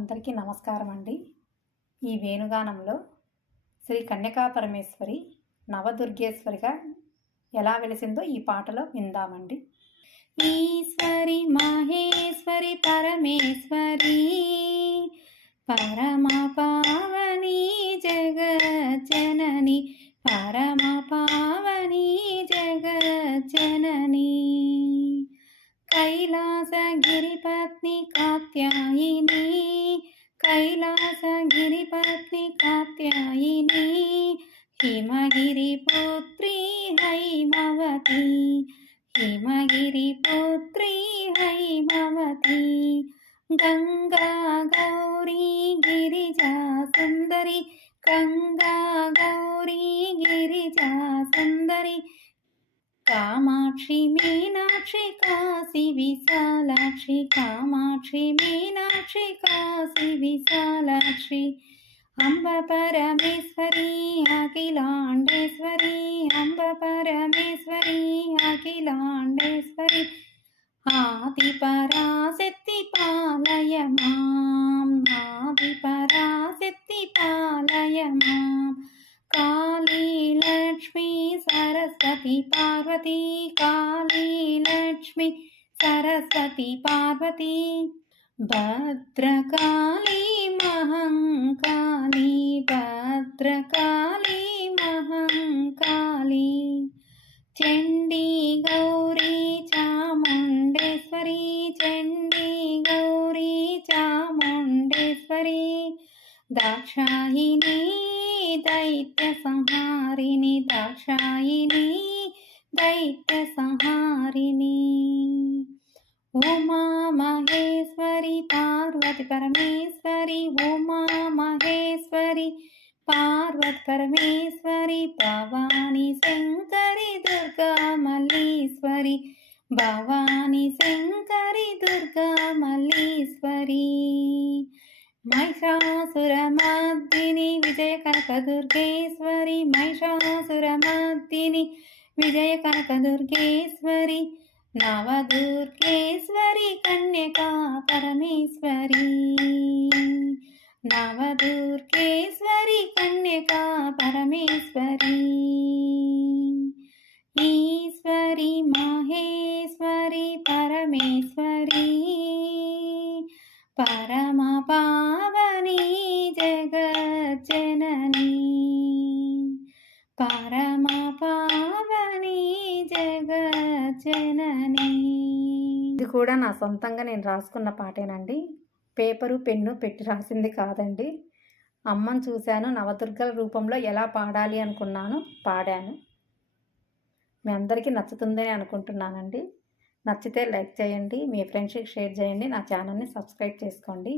అందరికీ నమస్కారం అండి. ఈ వేణుగానంలో శ్రీ కన్యకా పరమేశ్వరి నవదుర్గేశ్వరిగా ఎలా వెలిసిందో ఈ పాటలో విందామండి. ఈశ్వరి మహేశ్వరి పరమేశ్వరి పరమ పావని జగజ్జనని పరమ పావని జగజ్జనని कैलासगिरिपत्नी कात्यायिनी कैलासगिरिपत्नी कात्यायिनी हिमगिरिपुत्री हैमवती हिमगिरिपुत्री हैमवती गंगा गौरी गिरिजा सुंदरी गंगा गौरी गिरिजा सुंदरी कामाक्षी मीनाक्षी काशी विशालाक्षी कामाक्षी मीनाक्षी काशी विशालाक्षी अम्ब परमेश्वरी अखिलांडेश्वरी अम्ब परमेश्वरी अखिलांडेश्वरी आदिपराशक्ति पालय माम् आदिपराशक्ति पालय माम् काली लक्ष्मी सरस्वती पार्वती काली लक्ष्मी सरस्वती पार्वती भद्रकाली महंकाली भद्रकाली महंकाली चंडी गौरी चामुंडेश्वरी चंडी गौरी चामुंडेश्वरी दाक्षायिनी दैत्य संहारिणी दाक्षायिनी दैत्य संहारिणी उमा महेश्वरी पार्वती परमेश्वरी उमा महेश्वरी पार्वती परमेश्वरी भवानी शंकरी दुर्गा मल्लीश्वरी भवानी शंकरी दुर्गा मल्लीश्वरी महिषासुरमर्दिनी विजय कनकदुर्गेश्वरी महिषासुरमर्दिनी विजय कनकदुर्गेश्वरी नवदुर्गेश्वरी कन्यका परमेश्वरी नवदुर्गेश्वरी कन्यका परमेश्वरी ईश्वरी महेश्वरी परमेश्वरी परम पावनी जगज्जननी परम पावनी జగజ్జనని. ఇది కూడా నా సొంతంగా నేను రాసుకున్న పాటేనండి. పేపరు పెన్ను పెట్టి రాసింది కాదండి. అమ్మను చూశాను, నవదుర్గల రూపంలో ఎలా పాడాలి అనుకున్నాను, పాడాను. మీ అందరికీ నచ్చుతుందని అనుకుంటున్నానండి. నచ్చితే లైక్ చేయండి, మీ ఫ్రెండ్స్కి షేర్ చేయండి, నా ఛానల్ని సబ్స్క్రైబ్ చేసుకోండి.